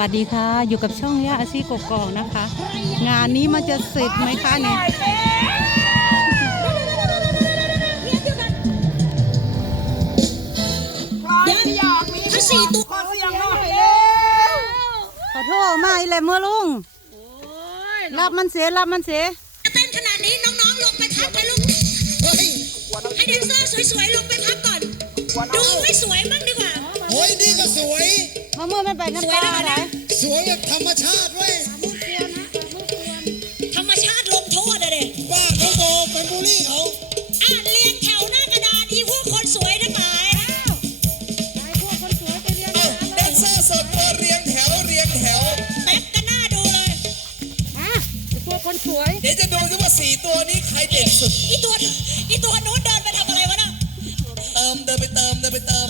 วัสดีค่ะ อยู่กับช่องย่าอาชีกกอกนะคะ งานนี้มันจะเสร็จไหมคะเนี่ยถ้าสี่ตัวขอโทษมาอีกแล้วเมื่อลุงรับมันเสียรับมันเสียเต้นขนาดนี้น้องๆลงไปพักไปลูกให้แดนเซอร์สวยๆลงไปพักก่อน ดูให้สวยบ้างดีกว่าโอ้ยนี่ก็สวย มะม่วงไม่ไปน้ำตาอะไรสวยแบบธรรมชาติเว้ยธรรมชาติลงโทษอะเด็กบ้าเขาโบเป็นบูลลี่เขาอะเรียงแถวหน้ากระดานอีพวกคนสวยทั้งหลายเอ้าแดนเซอร์สดตัวเรียงแถวเรียงแถว แป๊บกันหน้าดูเลยตัวคนสวย เดี๋ยวจะดูซิว่าสี่ตัวนี้ใครเด่นสุด อีตัวอีตัวนู้นเดินไปทำอะไรวะน่ะเติมเดินไปเติมเดินไปเติม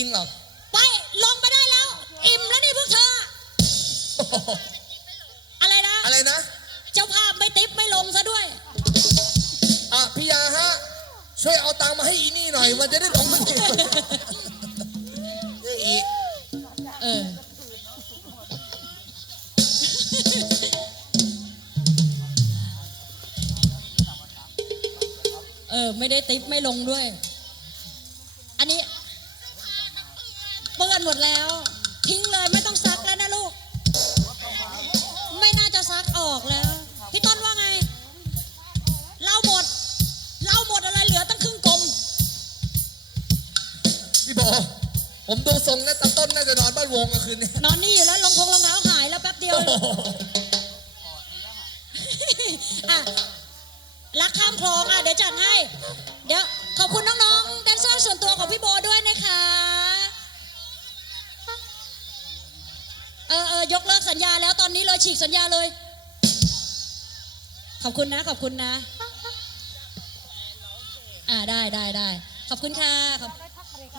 ิงหรอ ไปลงไปได้แล้ว อิ่มแล้วนี่พวกเธอ อะไรนะ อะไรนะ เจ้าภาพไม่ติ๊บไม่ลงซะด้วย อะพี่ยาฮะ ช่วยเอาตังมาให้อีนี่หน่อย มันจะได้ลงมัอกอีเออ เออ ไม่ได้ติ๊บไม่ลงด้วย หมดแล้ว ทิ้งเลยไม่ต้องซักแล้วนะลูก ไม่น่าจะซักออกแล้ว พี่ต้นว่าไงเหล้าหมดเหล้าหมดอะไรเหลือตั้งครึ่งกลม พี่บอผมดูทรงนะตาต้นน่าจะนอนบ้านวงกันคืนนี้นอนนี่อยู่แล้วรองทงรองเท้าหายแล้วแป๊บเดียวโอ้โหอะ รักข้ามคลองอะ เดี๋ยวจัดให้ เดี๋ยว ขอบคุณน้องๆแดนเซอร์ส่วนตัวของพี่โบด้วยนะคะ ยกเลิกสัญญาแล้วตอนนี้เลยฉีกสัญญาเลย ขอบคุณนะ ขอบคุณนะ อ่าได้ได้ได้ขอบคุณค่ะขอบ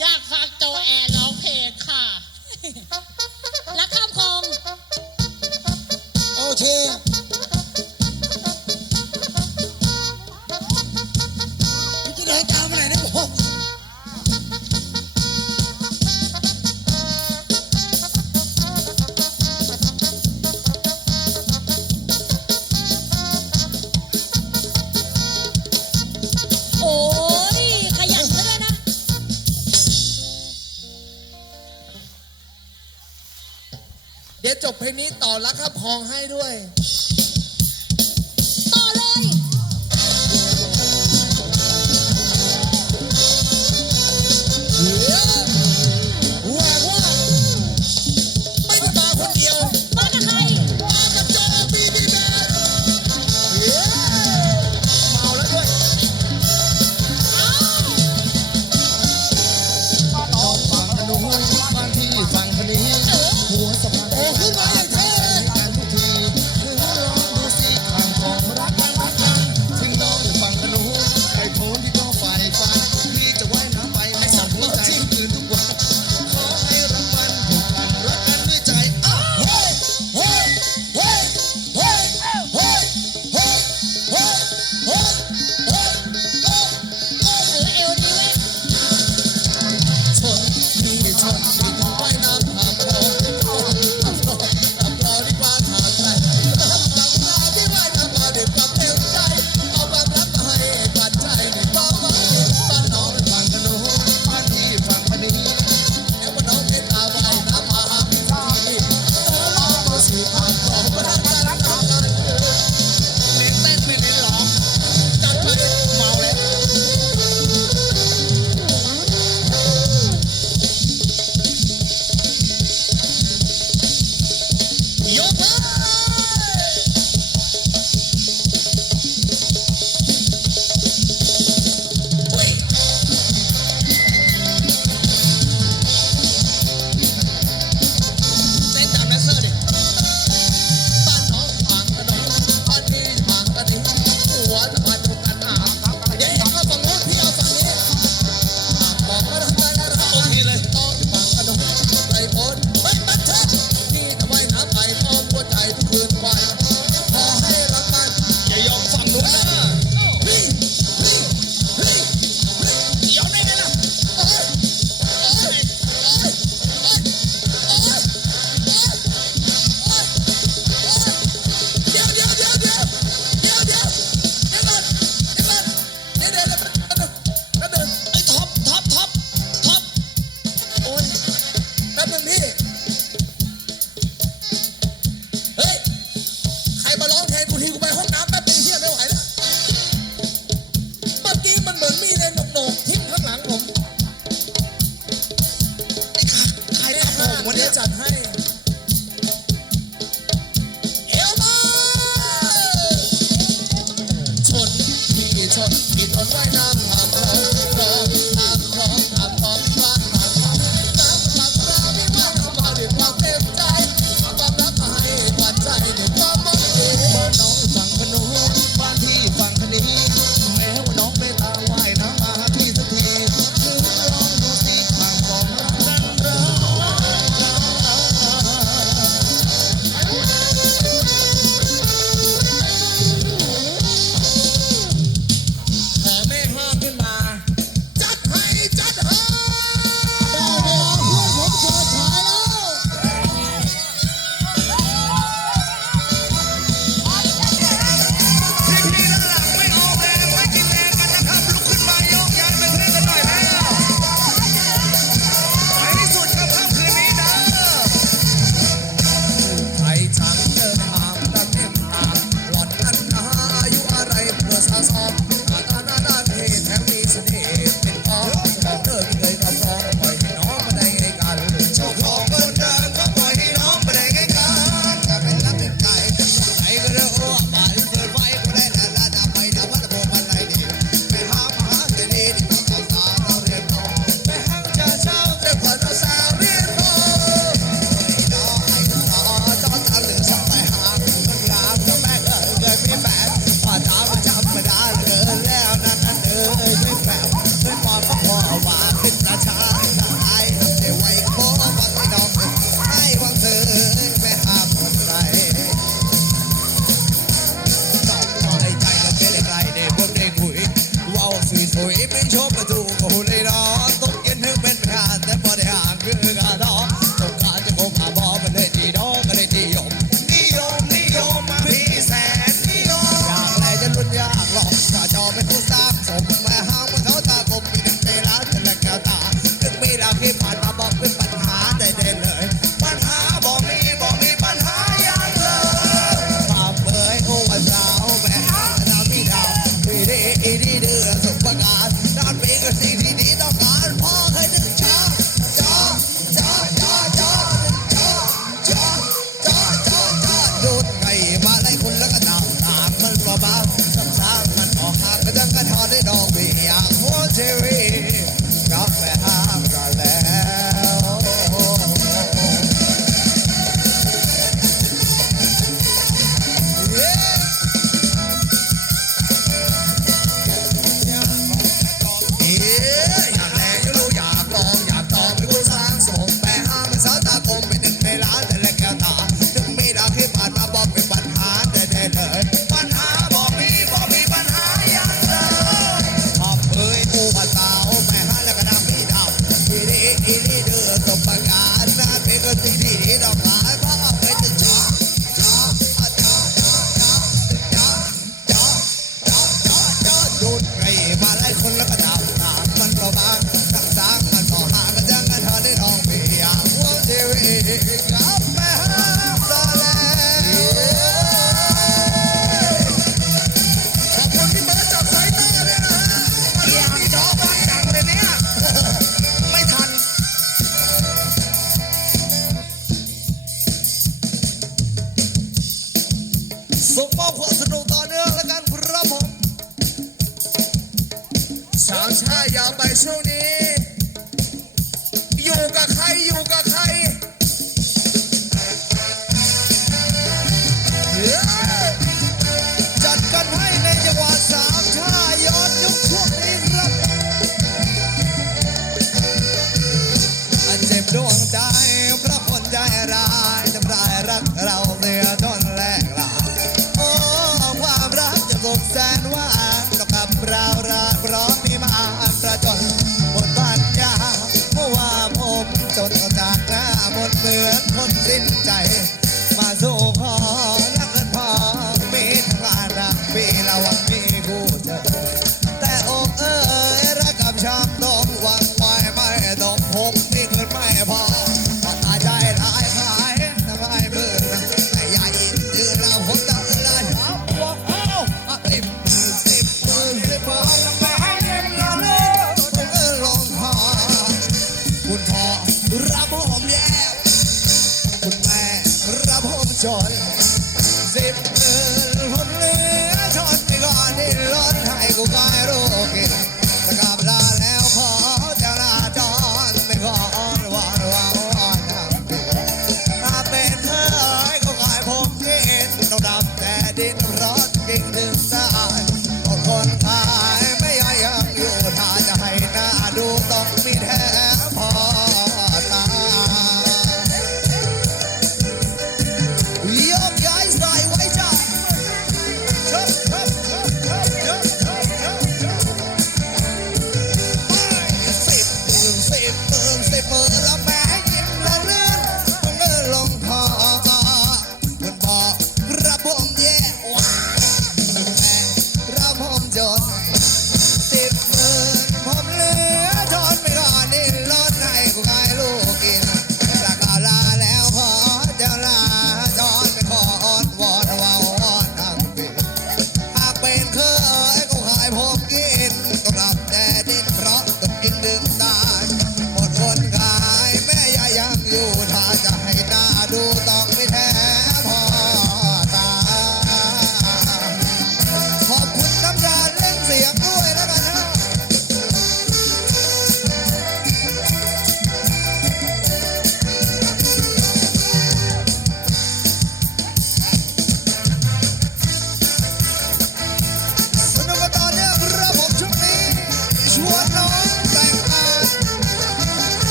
อยากฟังโจแอนร้องเพลงค่ะ รักข้ามคลอง โอเค รักข้ามคลองให้ด้วย